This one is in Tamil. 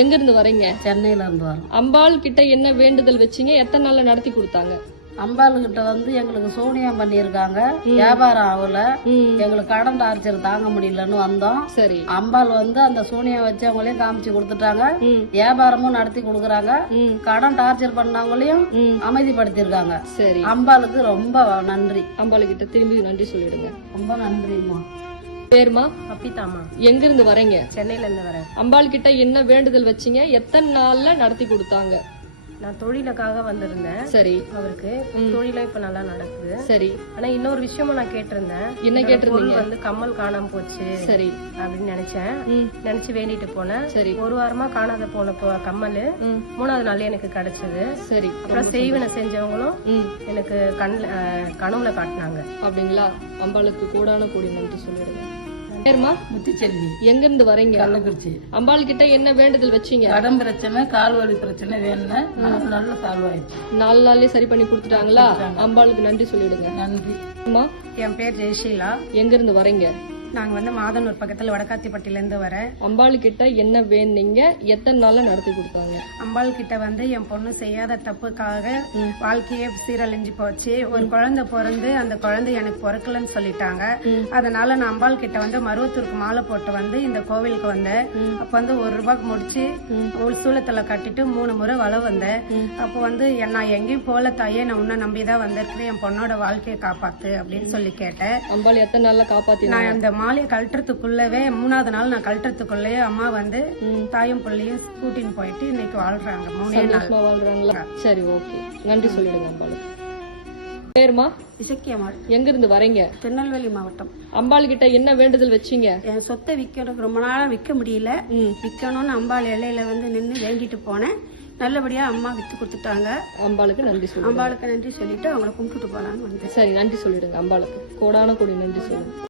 எங்க இருந்து வரீங்க? சென்னையில இருந்து வரோம். அம்பாள் கிட்ட என்ன வேண்டுதல் வச்சீங்க? எத்தனை நாள்ல நடத்தி கொடுத்தாங்க? அம்பாள் கிட்ட வந்து எங்களுக்கு சூனியம் பண்ணியிருக்காங்க. வியாபாரம் ஆகல, எங்களுக்கு கடன் டார்ச்சர் தாங்க முடியலன்னு வந்தோம். சரி. அம்பாள் வந்து அந்த சூனியம் வச்சவங்களையும் காமிச்சு கொடுத்துட்டாங்க. வியாபாரமும் நடத்தி கொடுக்குறாங்க. கடன் டார்ச்சர் பண்ணவங்களையும் அமைதிப்படுத்திருக்காங்க. சரி. அம்பாளுக்கு ரொம்ப நன்றி. அம்பாள் கிட்ட திரும்பி நன்றி சொல்லிடுங்க. ரொம்ப நன்றிம்மா. பேருமா? அப்பிதாமா. எங்க இருந்து வரீங்க? சென்னையில இருந்து வரேன். அம்பாள் கிட்ட என்ன வேண்டுதல் வச்சீங்க? எத்தனை நாள்ல நடத்தி கொடுத்தாங்க? நான் தொழிலுக்காக வந்திருந்தேன். சரி. அவருக்கு தொழில இப்ப நல்லா நடக்குது. சரி. ஆனா இன்னொரு விஷயமும் நான் கேட்டிருந்தேன். என்ன கேட்டிருந்தீங்க? வந்து கம்மல் காணாம போச்சு. சரி. அப்படின்னு நினைச்சு வேண்டிட்டு போனேன். சரி. ஒரு வாரமா காணாத போன கம்மல் 3வது நாள் எனக்கு கிடைச்சது. சரி. அப்புறம் செய்வன செஞ்சவங்களும் எனக்கு கனவுல காட்டினாங்க. அப்படிங்களா? அம்பாளுக்கு கூடான கூடி நன்றி சொல்லிடுங்க. பேருமா? முத்திச்செல்வி. எங்க இருந்து வரீங்க? கள்ளக்குறிச்சி. அம்பாள் கிட்ட என்ன வேண்டுதல் வச்சீங்க? கடன் பிரச்சனை, கால் வலி பிரச்சனை வேணும்னா நல்ல சால்வ் ஆயிடுச்சு. 4 நாள்லயே சரி பண்ணி கொடுத்துட்டாங்களா? அம்பாளுக்கு நன்றி சொல்லிடுங்க. நன்றி. என் பேர் ஜெயசீலா. எங்க இருந்து வரீங்க? நாங்க வந்து மாதனூர் பக்கத்துல வடக்காத்திப்பட்டில இருந்து வரேன். அம்பாள் கிட்ட என்ன வேணுங்க? எத்தனை நாள்ல நடத்தி கொடுத்தாங்க? அம்பாள் கிட்ட வந்து என் பொண்ணு செய்யாத தப்புக்காக வாழ்க்கையே சீரழிஞ்சு போச்சு. ஒரு குழந்தை பிறந்து அந்த குழந்தை எனக்கு பிறக்கலன்னு சொல்லிட்டாங்க. அதனால நான் அம்பாள் கிட்ட வந்து மருவத்தூருக்கு மாலை போட்டு வந்து இந்த கோவிலுக்கு வந்தேன். அப்ப வந்து 1 ரூபாய்க்கு முடிச்சு ஒரு சூளத்துல கட்டிட்டு 3 முறை வள வந்தேன். அப்ப வந்து நான் எங்கேயும் போல தாயே, நான் உன்னை நம்பிதான் வந்திருக்கிறேன், என் பொண்ணோட வாழ்க்கையை காப்பாத்து அப்படின்னு சொல்லி கேட்டேன். அம்பாள் எத்தனை நாள்ல காப்பாத்தி? நான் அந்த மாலையை கழட்டுறதுக்குள்ளவே 3வது நாள் நான் கழட்டுறதுக்குள்ளேயே அம்மா வந்து தாயும் பிள்ளையும் கூட்டின்னு போயிட்டு இன்னைக்கு வாழ்றாங்க. 3 நாள் வாழ்றாங்களா? சரி, ஓகே. நன்றி சொல்லிடுங்க அம்பாளுக்கு. பேருமா? இசக்கியம்மா. எங்க இருந்து வரீங்க? திருநெல்வேலி மாவட்டம். அம்பாள் கிட்ட என்ன வேண்டுதல் வச்சீங்க? என் சொத்தை விற்கணும், ரொம்ப நாளா விற்க முடியல, விற்கணும்னு அம்பாள் எல்லையில வந்து நின்று வேண்டிட்டு போனேன். நல்லபடியா அம்மா வித்து கொடுத்துட்டாங்க. அம்பாளுக்கு நன்றி சொல்லுங்க. அம்பாளுக்கு நன்றி சொல்லிட்டு அவங்களை கும்பிட்டுட்டு போலான்னு வந்தேன். சரி, நன்றி சொல்லிடுங்க அம்பாளுக்கு. கோடான கோடி நன்றி சொல்லுங்க.